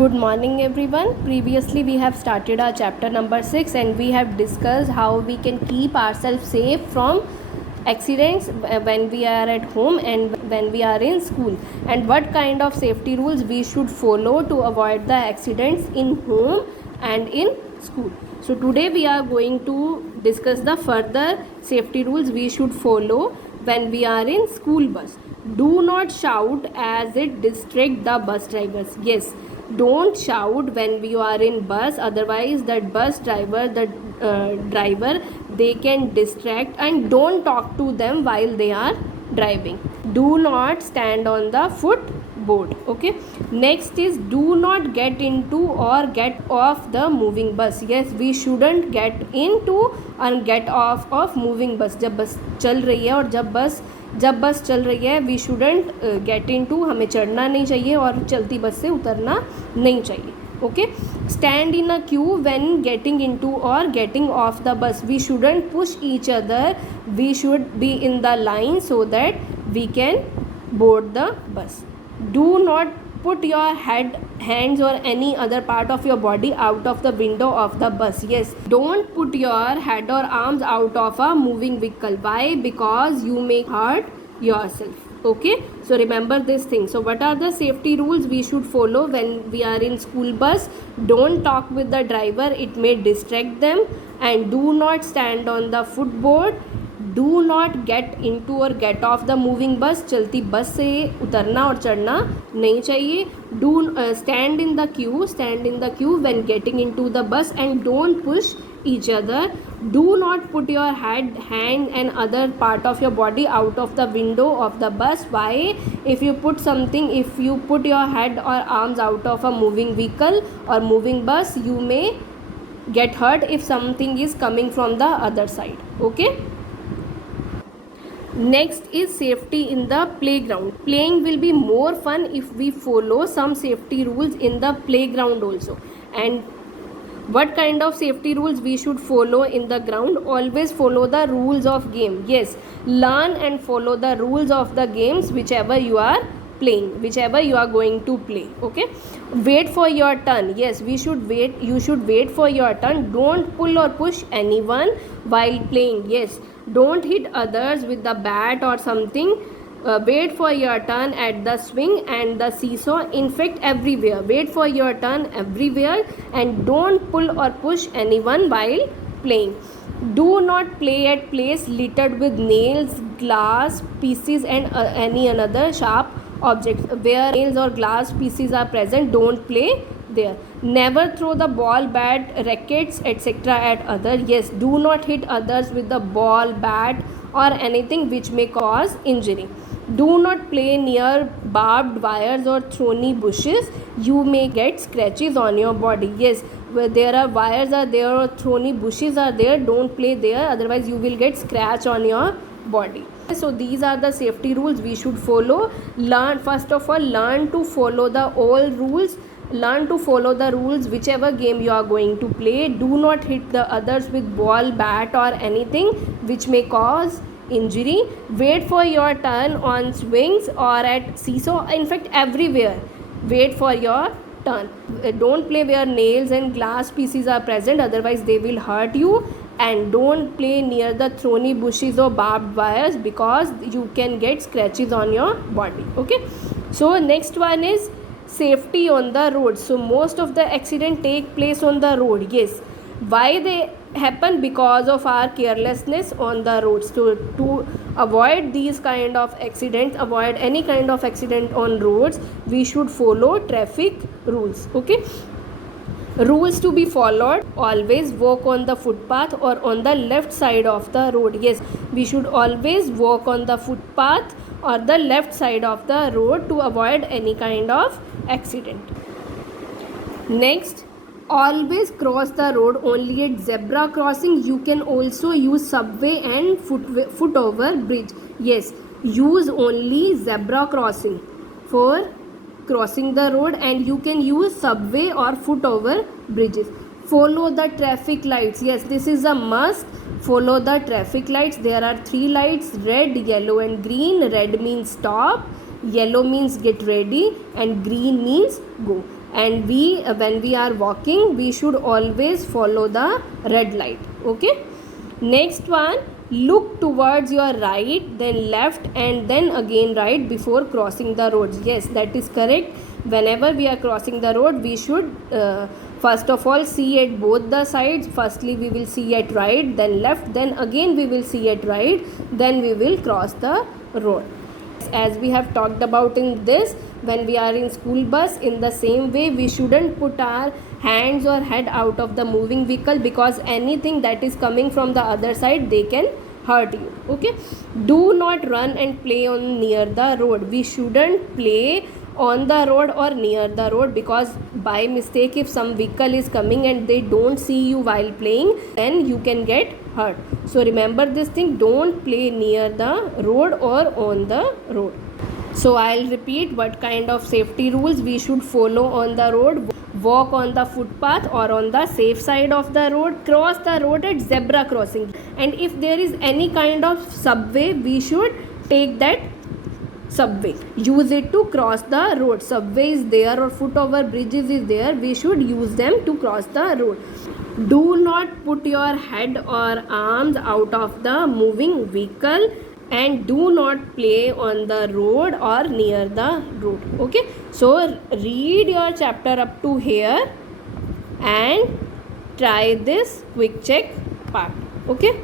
Good morning everyone. Previously we have started our chapter number 6 and we have discussed how we can keep ourselves safe from accidents when we are at home and when we are in school, and what kind of safety rules we should follow to avoid the accidents in home and in school. So today we are going to discuss the further safety rules we should follow when we are in school bus. Do not shout as it distract the bus drivers. Yes, don't shout when you are in bus, otherwise that bus driver, driver, they can distract, and don't talk to them while they are driving. Do not stand on the footboard. Okay, next is do not get into or get off the moving bus. Yes, we shouldn't get into and get off of moving bus. जब बस चल रही है और जब बस चल रही है वी शुडेंट गेट इनटू, हमें चढ़ना नहीं चाहिए और चलती बस से उतरना नहीं चाहिए. Okay, stand in a queue when getting into or getting off the bus. We shouldn't push each other, we should be in the line so that we can board the bus. Do not put your head, hands or any other part of your body out of the window of the bus. Yes, don't put your head or arms out of a moving vehicle. Why? Because you may hurt yourself. Okay, so remember this thing. So what are the safety rules we should follow when we are in school bus? Don't talk with the driver, it may distract them. And do not stand on the footboard. Do not get into or get off the moving bus. चलती bus से उतरना और चढ़ना नहीं चाहिए. Do stand in the queue when getting into the bus and don't push each other. Do not put your head, hand and other part of your body out of the window of the bus. Why? If you put your head or arms out of a moving vehicle or moving bus, you may get hurt if something is coming from the other side. Okay, next is safety in the playground. Playing will be more fun if we follow some safety rules in the playground also. And what kind of safety rules we should follow in the ground? Always follow the rules of game. Yes, learn and follow the rules of the games whichever you are playing, whichever you are going to play. Okay, wait for your turn. Yes, we should wait, you should wait for your turn. Don't pull or push anyone while playing. Yes, don't hit others with the bat or something. Wait for your turn at the swing and the seesaw. In fact, everywhere wait for your turn everywhere, and don't pull or push anyone while playing. Do not play at place littered with nails, glass pieces and any another sharp objects. Where nails or glass pieces are present, don't play there. Never throw the ball, bat, rackets etc at others. Yes, do not hit others with the ball, bat or anything which may cause injury. Do not play near barbed wires or thorny bushes. You may get scratches on your body. Yes, where there are wires are there or thorny bushes are there, don't play there, otherwise you will get scratch on your body. So these are the safety rules we should follow. Learn, first of all, learn to follow the all rules. Learn to follow the rules whichever game you are going to play. Do not hit the others with ball, bat or anything which may cause injury. Wait for your turn on swings or at seesaw. In fact, everywhere wait for your turn. Don't play where nails and glass pieces are present, otherwise they will hurt you. And don't play near the thorny bushes or barbed wires because you can get scratches on your body. Okay, so next one is safety on the road. So most of the accident take place on the road. Yes, why they happen? Because of our carelessness on the roads. So to avoid these kind of accidents, avoid any kind of accident on roads, we should follow traffic rules. Okay, rules to be followed: always walk on the footpath or on the left side of the road. Yes, we should always walk on the footpath or the left side of the road to avoid any kind of accident. Next, always cross the road only at zebra crossing. You can also use subway and foot over bridge. Yes, use only zebra crossing for crossing the road, and you can use subway or foot over bridges. Follow the traffic lights. Yes, this is a must. Follow the traffic lights. There are 3 lights: red, yellow and green. Red means stop, yellow means get ready and green means go. and when we are walking, we should always follow the red light. Okay. Next one, look towards your right, then left, and then again right before crossing the road. Yes, that is correct. Whenever we are crossing the road, we should first of all see at both the sides. Firstly we will see at right, then left, then again we will see at right, then we will cross the road. As we have talked about in this, when we are in school bus, in the same way we shouldn't put our hands or head out of the moving vehicle, because anything that is coming from the other side, they can hurt you. Okay. Do not run and play on near the road. We shouldn't play on the road or near the road, because by mistake if some vehicle is coming and they don't see you while playing, then you can get hurt. So remember this thing, don't play near the road or on the road. So I'll repeat what kind of safety rules we should follow on the road. Walk on the footpath or on the safe side of the road. Cross the road at zebra crossing. And if there is any kind of subway, we should take that subway. Use it to cross the road. Subway is there or foot over bridges is there. We should use them to cross the road. Do not put your head or arms out of the moving vehicle, and do not play on the road or near the road. Okay. So read your chapter up to here and try this quick check part. Okay.